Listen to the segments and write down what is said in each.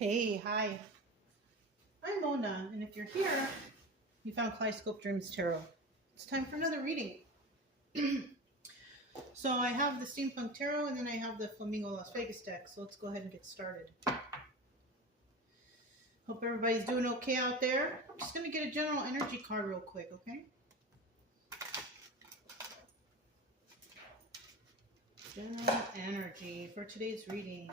Hey, hi. I'm Mona, and if you're here, you found Kaleidoscope Dreams Tarot. It's time for another reading. So I have the Steampunk Tarot, and then I have the Flamingo Las Vegas deck, so let's go ahead and get started. Hope everybody's doing okay out there. I'm just going to get a general energy card real quick, okay? General energy for today's reading.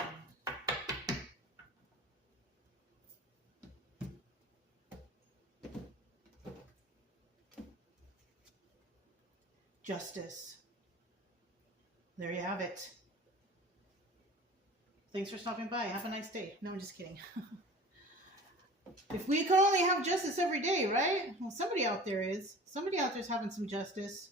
Justice. There you have it. Thanks for stopping by. Have a nice day. No, I'm just kidding. If we could only have justice every day, right? Well, somebody out there is. Somebody out there is having some justice.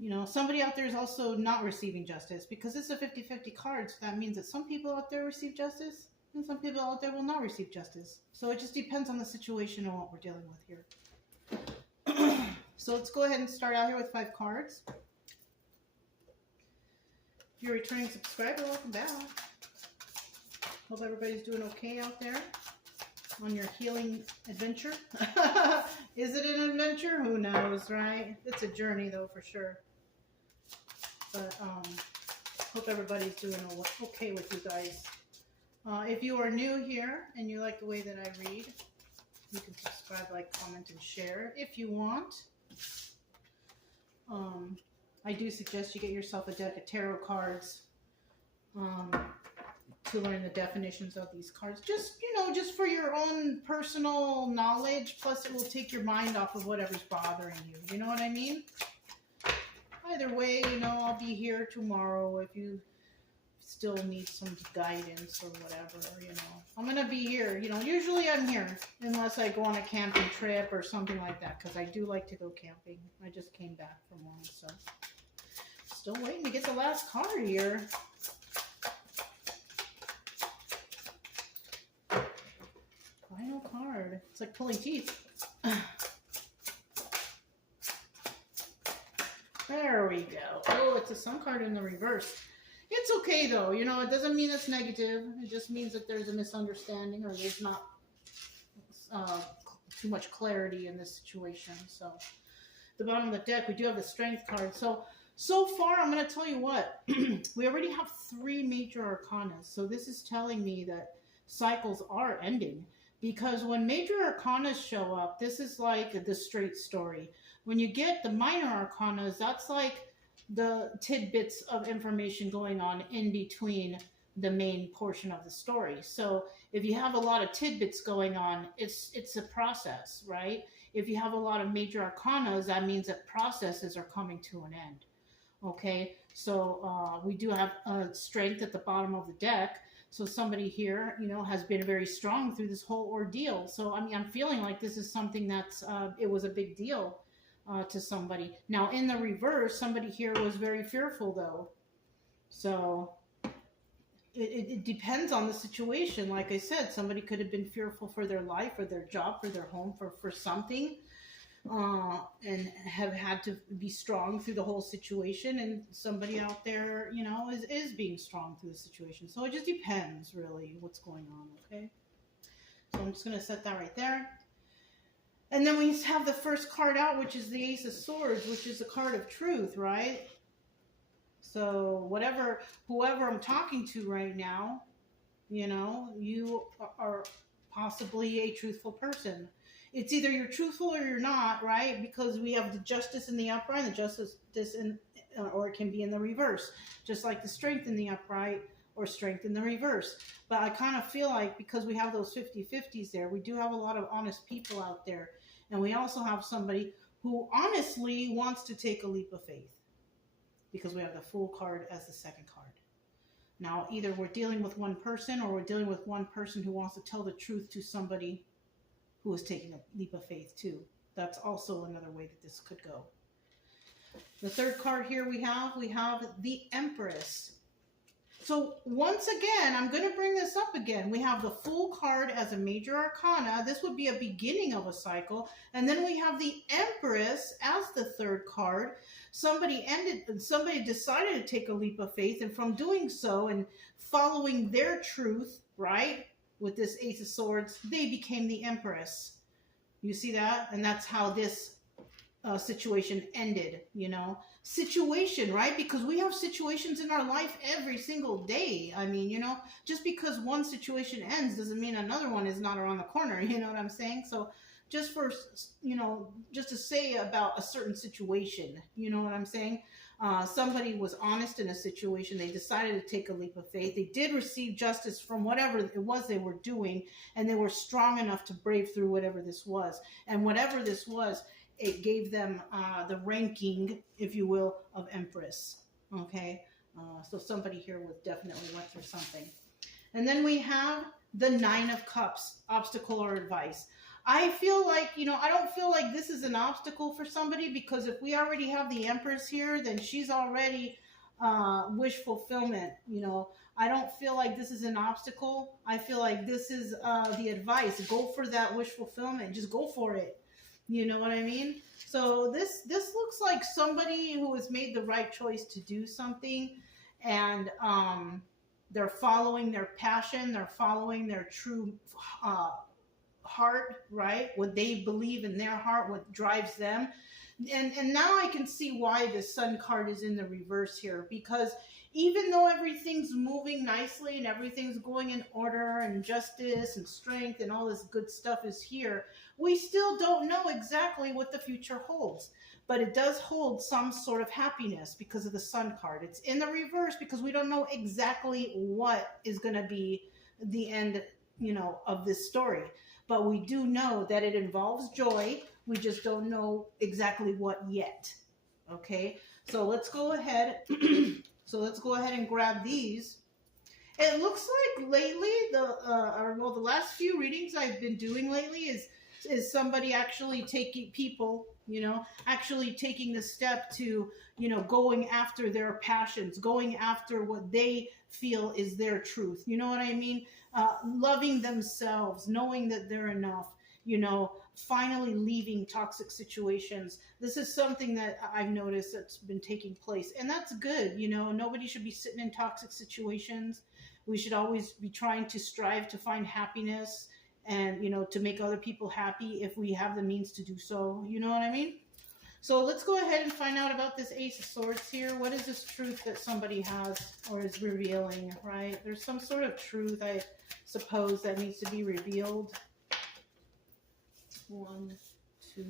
You know, somebody out there is also not receiving justice because it's a 50-50 card. So that means that some people out there receive justice and some people out there will not receive justice. So it just depends on the situation and what we're dealing with here. So let's go ahead and start out here with 5 cards. If you're a returning subscriber, welcome back. Hope everybody's doing okay out there on your healing adventure. Is it an adventure? Who knows, right? It's a journey though, for sure. But hope everybody's doing okay with you guys. If you are new here and you like the way that I read, you can subscribe, like, comment, and share if you want. I do suggest you get yourself a deck of tarot cards to learn the definitions of these cards. Just, you know, just for your own personal knowledge. Plus, it will take your mind off of whatever's bothering you. You know what I mean? Either way, you know, I'll be here tomorrow if you still need some guidance or whatever, you know. I'm going to be here. You know, usually I'm here unless I go on a camping trip or something like that because I do like to go camping. I just came back from one, so still waiting to get the last card here. Final card. It's like pulling teeth. There we go. Oh, it's a Sun card in the reverse. It's okay though, you know, it doesn't mean it's negative. It just means that there's a misunderstanding or there's not too much clarity in this situation. So, at the bottom of the deck, we do have the Strength card. So far, I'm going to tell you what, we already have 3 major arcana. So this is telling me that cycles are ending. Because when major arcanas show up, this is like the straight story. When you get the minor arcanas, that's like the tidbits of information going on in between the main portion of the story. So if you have a lot of tidbits going on, it's a process, right? If you have a lot of major arcanas, that means that processes are coming to an end. Okay, so we do have strength at the bottom of the deck. So somebody here, you know, has been very strong through this whole ordeal. So, I mean, I'm feeling like this is something that's, it was a big deal to somebody. Now, in the reverse, somebody here was very fearful, though. So, it depends on the situation. Like I said, somebody could have been fearful for their life, or their job, for their home, for something. And have had to be strong through the whole situation, and somebody out there, you know, is being strong through the situation. So it just depends, really, what's going on, okay? So I'm just going to set that right there. And then we have the first card out, which is the Ace of Swords, which is a card of truth, right? So whoever I'm talking to right now, you know, you are possibly a truthful person. It's either you're truthful or you're not, right? Because we have the Justice in the upright, and the Justice in, or it can be in the reverse, just like the Strength in the upright or Strength in the reverse. But I kind of feel like because we have those 50-50s there, we do have a lot of honest people out there, and we also have somebody who honestly wants to take a leap of faith, because we have the Fool card as the second card. Now, either we're dealing with one person, or we're dealing with one person who wants to tell the truth to somebody who is taking a leap of faith too. That's also another way that this could go. The third card here we have the Empress. So once again, I'm going to bring this up again. We have the Fool card as a major arcana. This would be a beginning of a cycle. And then we have the Empress as the third card. Somebody decided to take a leap of faith, and from doing so and following their truth, right? with this Ace of Swords, they became the Empress. You see that? And that's how this situation ended, you know. Situation, right? Because we have situations in our life every single day. I mean, you know, just because one situation ends doesn't mean another one is not around the corner. You know what I'm saying? So just for, you know, just to say about a certain situation, you know what I'm saying? Somebody was honest in a situation. They decided to take a leap of faith. They did receive justice from whatever it was they were doing, and they were strong enough to brave through whatever this was. And whatever this was, it gave them the ranking, if you will, of Empress. Okay? So somebody here was definitely went through something. And then we have the Nine of Cups, obstacle or advice. I feel like, you know, I don't feel like this is an obstacle for somebody, because if we already have the Empress here, then she's already wish fulfillment. You know, I don't feel like this is an obstacle. I feel like this is the advice. Go for that wish fulfillment. Just go for it. You know what I mean? So this looks like somebody who has made the right choice to do something, and they're following their passion. They're following their true heart, right? What they believe in their heart, what drives them. And now I can see why the Sun card is in the reverse here, because even though everything's moving nicely and everything's going in order and justice and strength and all this good stuff is here, we still don't know exactly what the future holds. But it does hold some sort of happiness because of the Sun card. It's in the reverse because we don't know exactly what is going to be the end, you know, of this story. But we do know that it involves joy. We just don't know exactly what yet. Okay, so let's go ahead. Let's go ahead and grab these. It looks like lately, the last few readings I've been doing lately is somebody actually taking people, you know, actually taking the step to, you know, going after their passions, going after what they feel is their truth. You know what I mean? Loving themselves, knowing that they're enough, you know, finally leaving toxic situations. This is something that I've noticed that's been taking place, and that's good. You know, nobody should be sitting in toxic situations. We should always be trying to strive to find happiness and, you know, to make other people happy if we have the means to do so. You know what I mean? So let's go ahead and find out about this Ace of Swords here. What is this truth that somebody has or is revealing, right? There's some sort of truth, I suppose, that needs to be revealed. 1, 2,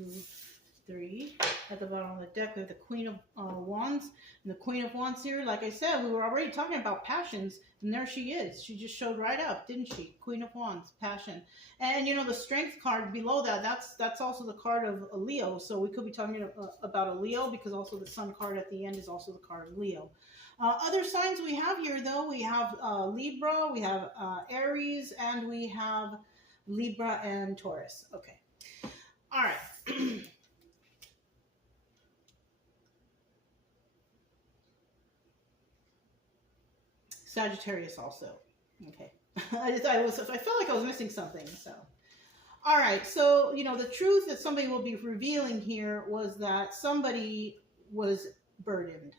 3. At the bottom of the deck, we have the Queen of Wands. And the Queen of Wands here, like I said, we were already talking about passions, and there she is. She just showed right up, didn't she? Queen of Wands, passion. And, you know, the Strength card below that, that's also the card of a Leo. So we could be talking about a Leo, because also the Sun card at the end is also the card of Leo. Other signs we have here, though, we have Libra, we have Aries, and we have Libra and Taurus. Okay. All right. Sagittarius also. Okay. I felt like I was missing something. So, all right. So, you know, the truth that somebody will be revealing here was that somebody was burdened.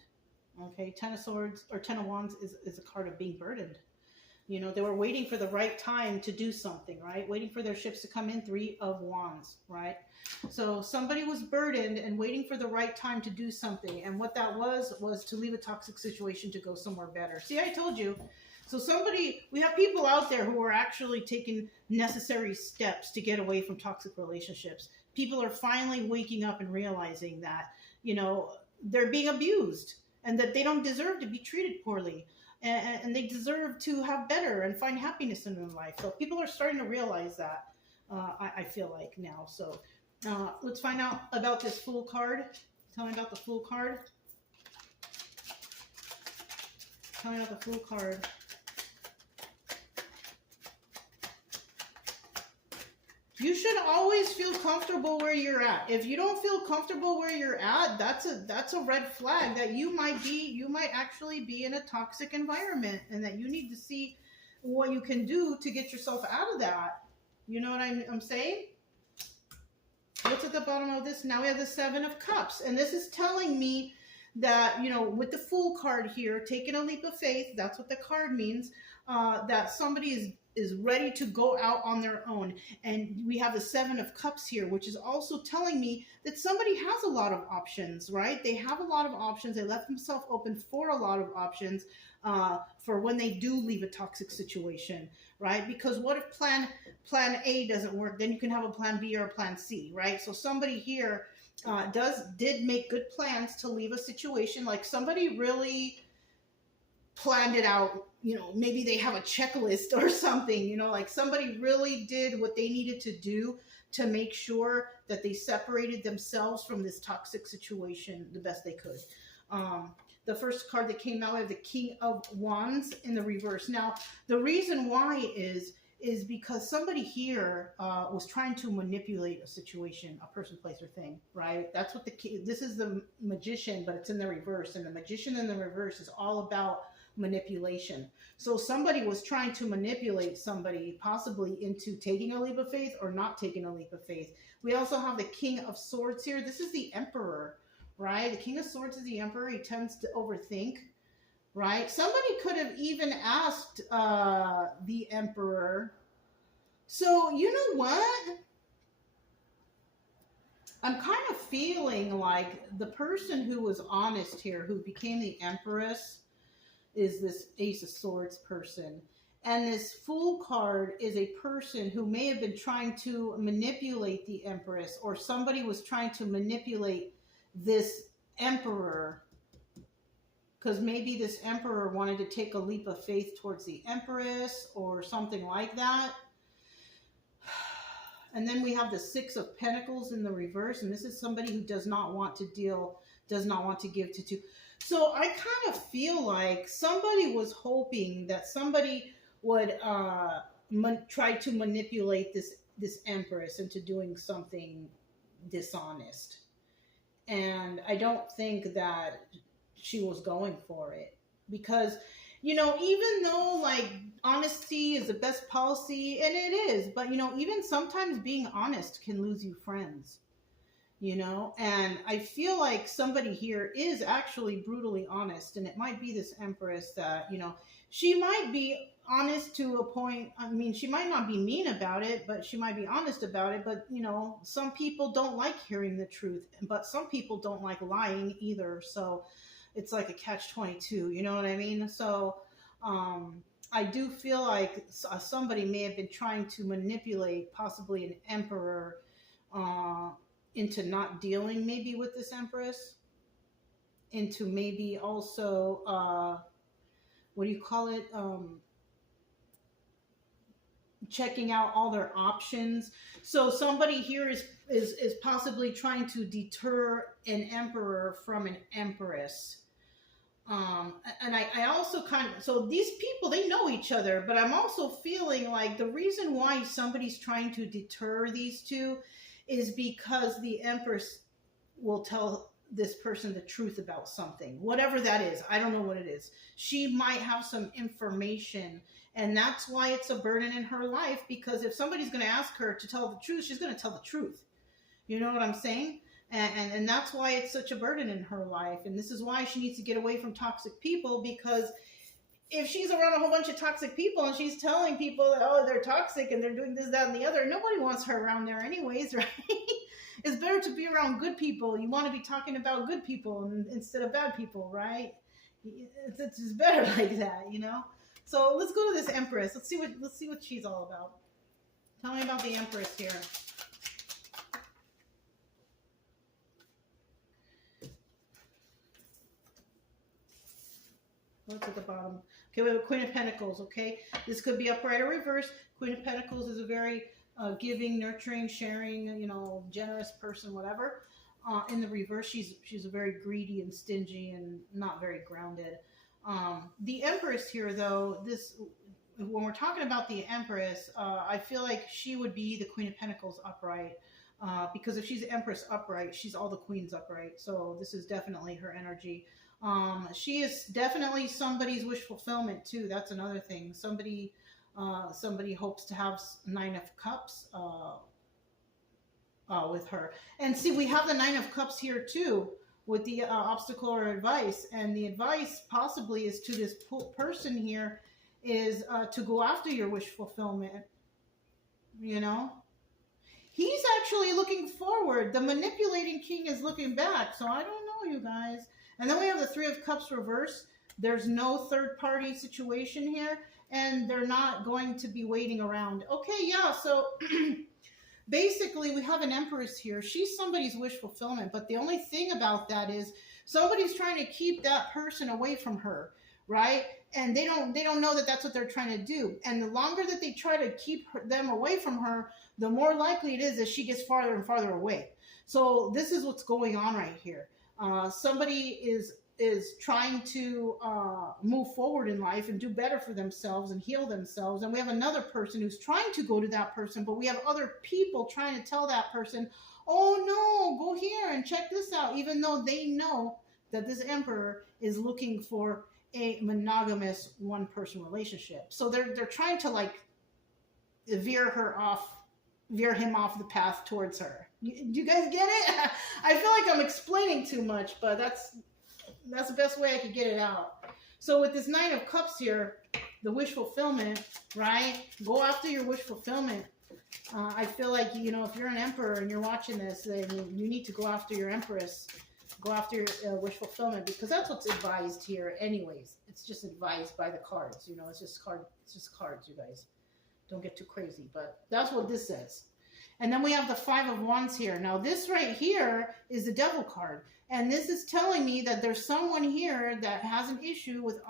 Okay. 10 of Swords or 10 of Wands is a card of being burdened. You know, they were waiting for the right time to do something, right? Waiting for their ships to come in. 3 of Wands, right? So somebody was burdened and waiting for the right time to do something. And what that was to leave a toxic situation to go somewhere better. See, I told you. So we have people out there who are actually taking necessary steps to get away from toxic relationships. People are finally waking up and realizing that, you know, they're being abused and that they don't deserve to be treated poorly. And they deserve to have better and find happiness in their life. So people are starting to realize that, I feel like now. So let's find out about this Fool card. Tell me about the Fool card. Tell me about the Fool card. You should always feel comfortable where you're at. If you don't feel comfortable where you're at, that's a red flag that you might actually be in a toxic environment, and that you need to see what you can do to get yourself out of that. You know what I'm saying? What's at the bottom of this? Now we have the 7 of Cups, and this is telling me that, you know, with the Fool card here, taking a leap of faith, that's what the card means, that somebody is ready to go out on their own. And we have the Seven of Cups here, which is also telling me that somebody has a lot of options, right? They have a lot of options. They left themselves open for a lot of options for when they do leave a toxic situation, right? Because what if plan A doesn't work? Then you can have a plan B or a plan C, right? So somebody here did make good plans to leave a situation. Like somebody really planned it out. You know, maybe they have a checklist or something, you know, like somebody really did what they needed to do to make sure that they separated themselves from this toxic situation the best they could. The first card that came out was the King of Wands in the reverse. Now, the reason why is because somebody here was trying to manipulate a situation, a person, place, or thing, right? That's what this is the Magician, but it's in the reverse. And the Magician in the reverse is all about manipulation. So somebody was trying to manipulate somebody possibly into taking a leap of faith or not taking a leap of faith. We also have the King of Swords here. This is the Emperor, right? The King of Swords is the Emperor. He tends to overthink, right? Somebody could have even asked the Emperor, so you know what? I'm kind of feeling like the person who was honest here, who became the Empress, is this Ace of Swords person. And this Fool card is a person who may have been trying to manipulate the Empress, or somebody was trying to manipulate this Emperor, because maybe this Emperor wanted to take a leap of faith towards the Empress or something like that. And then we have the Six of Pentacles in the reverse, and this is somebody who does not want to give to two. So I kind of feel like somebody was hoping that somebody would try to manipulate this Empress into doing something dishonest. And I don't think that she was going for it, because, you know, even though like honesty is the best policy, and it is, but you know, even sometimes being honest can lose you friends, you know. And I feel like somebody here is actually brutally honest, and it might be this Empress that, you know, she might be honest to a point. I mean, she might not be mean about it, but she might be honest about it. But, you know, some people don't like hearing the truth, but some people don't like lying either. So it's like a catch-22, you know what I mean? So I do feel like somebody may have been trying to manipulate possibly an Emperor into not dealing maybe with this Empress, into maybe also, what do you call it? Checking out all their options. So somebody here is possibly trying to deter an Emperor from an Empress. And I also so these people, they know each other, but I'm also feeling like the reason why somebody's trying to deter these two is because the Empress will tell this person the truth about something, whatever that is. I don't know what it is. She might have some information, and that's why it's a burden in her life, because if somebody's going to ask her to tell the truth, she's going to tell the truth. You know what I'm saying? And that's why it's such a burden in her life. And this is why she needs to get away from toxic people, because if she's around a whole bunch of toxic people and she's telling people that, oh, they're toxic and they're doing this, that, and the other, nobody wants her around there anyways, right? It's better to be around good people. You want to be talking about good people instead of bad people, right? It's just better like that, you know? So let's go to this Empress. Let's see what she's all about. Tell me about the Empress here. What's at the bottom? Okay, we have a Queen of Pentacles, okay? This could be upright or reverse. Queen of Pentacles is a very giving, nurturing, sharing, you know, generous person, whatever. In the reverse, she's a very greedy and stingy and not very grounded. The Empress here, though, when we're talking about the Empress, I feel like she would be the Queen of Pentacles upright. Because if she's the Empress upright, she's all the queens upright. So this is definitely her energy. She is definitely somebody's wish fulfillment too. That's another thing. Somebody hopes to have Nine of Cups with her. And see, we have the Nine of Cups here too, with the obstacle or advice. And the advice possibly is to this person here is to go after your wish fulfillment. You know, he's actually looking forward. The manipulating king is looking back. So I don't know, you guys. And then we have the Three of Cups reverse. There's no third party situation here, and they're not going to be waiting around. Okay, yeah, so basically we have an Empress here. She's somebody's wish fulfillment, but the only thing about that is somebody's trying to keep that person away from her, right? And they don't know that that's what they're trying to do. And the longer that they try to keep them away from her, the more likely it is that she gets farther and farther away. So this is what's going on right here. Somebody is trying to move forward in life and do better for themselves and heal themselves. And we have another person who's trying to go to that person, but we have other people trying to tell that person, oh no, go here and check this out, even though they know that this emperor is looking for a monogamous one-person relationship. So they're trying to like veer him off the path towards her. Do you guys get it? I feel like I'm explaining too much, but that's the best way I could get it out. So with this Nine of Cups here, the wish fulfillment, right? Go after your wish fulfillment. I feel like, you know, if you're an emperor and you're watching this, then you need to go after your empress. Go after your wish fulfillment, because that's what's advised here anyways. It's just advised by the cards. You know, it's just cards, you guys. Don't get too crazy, but that's what this says. And then we have the Five of Wands here. Now this right here is the Devil card. And this is telling me that there's someone here that has an issue with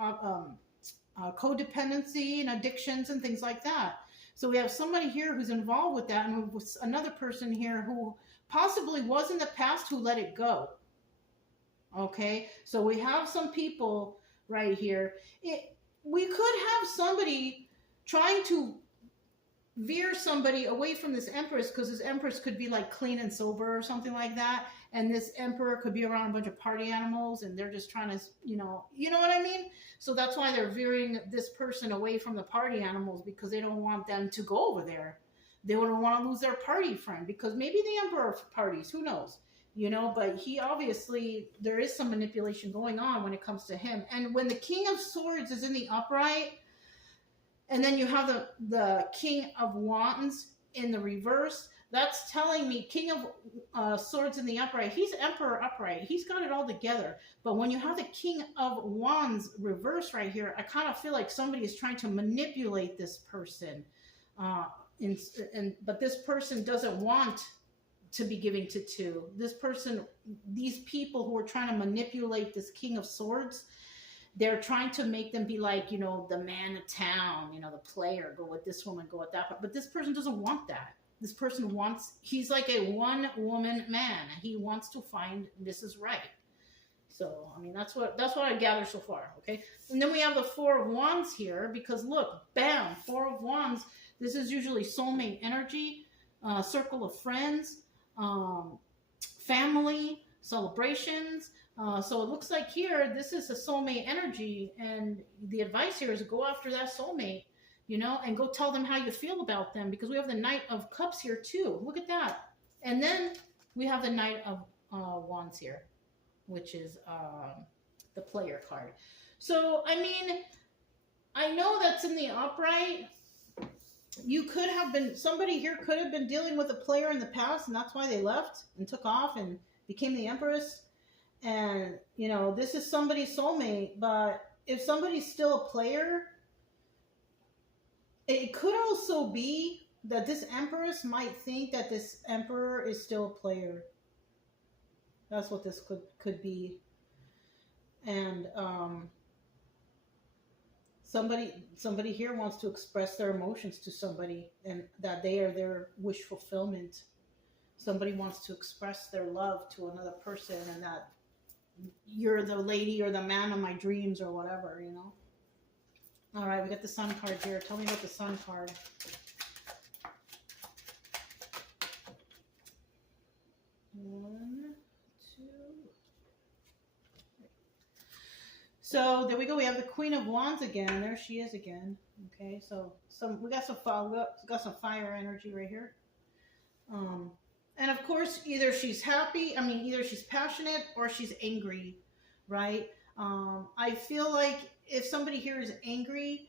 codependency and addictions and things like that. So we have somebody here who's involved with that, and another person here who possibly was in the past who let it go. Okay, so we have some people right here. We could have somebody trying to veer somebody away from this empress, because this empress could be like clean and sober or something like that, and this emperor could be around a bunch of party animals, and they're just trying to, you know what I mean? So that's why they're veering this person away from the party animals, because they don't want them to go over there. They don't want to lose their party friend, because maybe the emperor parties, who knows? You know, but he obviously, there is some manipulation going on when it comes to him. And when the King of Swords is in the upright, and then you have the King of Wands in the reverse, that's telling me King of Swords in the upright, he's Emperor upright. He's got it all together. But when you have the King of Wands reverse right here, I kind of feel like somebody is trying to manipulate this person. But this person doesn't want to be giving to two. This person, these people who are trying to manipulate this King of Swords, they're trying to make them be like, you know, the man of town, you know, the player, go with this woman, go with that. But this person doesn't want that. This person wants, he's like a one-woman man. He wants to find Mrs. Right. So, I mean, that's what I gather so far, okay? And then we have the Four of Wands here, because look, bam, Four of Wands. This is usually soulmate energy, circle of friends, family, celebrations. So it looks like here, this is a soulmate energy, and the advice here is to go after that soulmate, you know, and go tell them how you feel about them, because we have the Knight of Cups here too. Look at that. And then we have the Knight of Wands here, which is the player card. So, I mean, I know that's in the upright. You could have been, somebody here could have been dealing with a player in the past, and that's why they left and took off and became the Empress. And, you know, this is somebody's soulmate, but if somebody's still a player, it could also be that this Empress might think that this Emperor is still a player. That's what this could be. And somebody here wants to express their emotions to somebody, and that they are their wish fulfillment. Somebody wants to express their love to another person, and that you're the lady or the man of my dreams or whatever, you know. All right, we got the Sun card here. Tell me about the Sun card. One, two. So there we go. We have the Queen of Wands again. There she is again. Okay, so we got some fire energy right here. And of course, either she's happy. I mean, either she's passionate or she's angry, right? I feel like if somebody here is angry,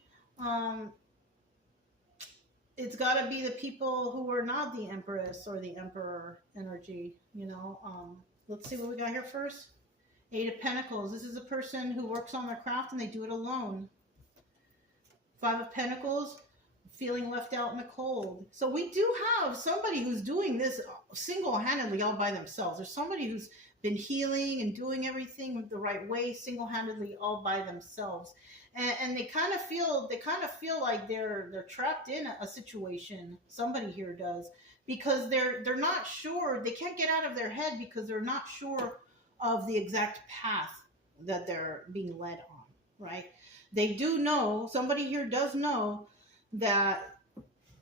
It's got to be the people who are not the Empress or the Emperor energy, you know. Let's see what we got here first. Eight of Pentacles. This is a person who works on their craft and they do it alone. Five of Pentacles, feeling left out in the cold. So we do have somebody who's doing this single-handedly all by themselves. There's somebody who's been healing and doing everything the right way, single-handedly all by themselves. And they kind of feel like they're trapped in a situation. Somebody here does, because they're not sure. They can't get out of their head because they're not sure of the exact path that they're being led on, right? They do know, somebody here does know that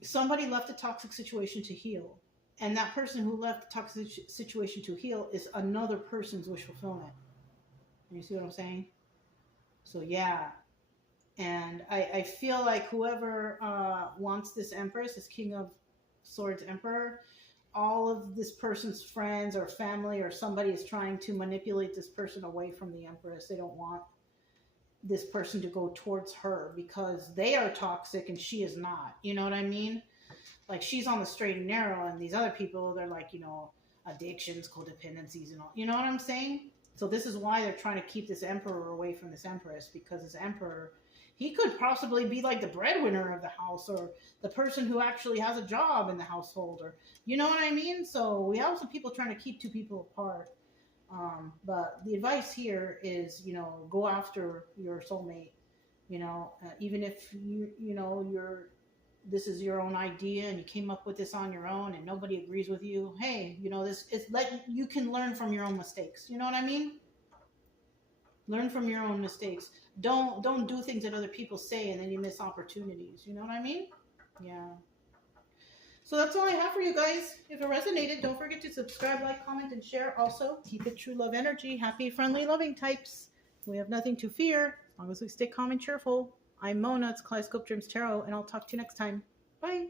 somebody left a toxic situation to heal. And that person who left the toxic situation to heal is another person's wish fulfillment. You see what I'm saying? So yeah. And I feel like whoever wants this Empress, this King of Swords Emperor, all of this person's friends or family or somebody is trying to manipulate this person away from the Empress. They don't want this person to go towards her because they are toxic and she is not. You know what I mean? Like, she's on the straight and narrow, and these other people, they're like, you know, addictions, codependencies, and all. You know what I'm saying? So this is why they're trying to keep this Emperor away from this Empress, because this Emperor, he could possibly be like the breadwinner of the house, or the person who actually has a job in the household, or, you know what I mean? So we have some people trying to keep two people apart. But the advice here is, you know, go after your soulmate, you know, even if this is your own idea and you came up with this on your own and nobody agrees with you. Hey, you know, you can learn from your own mistakes. You know what I mean? Learn from your own mistakes. Don't do things that other people say and then you miss opportunities. You know what I mean? Yeah. So that's all I have for you guys. If it resonated, don't forget to subscribe, like, comment, and share. Also, keep it true love energy. Happy, friendly, loving types. We have nothing to fear as long as we stay calm and cheerful. I'm Mona. It's Kaleidoscope Dreams Tarot, and I'll talk to you next time. Bye.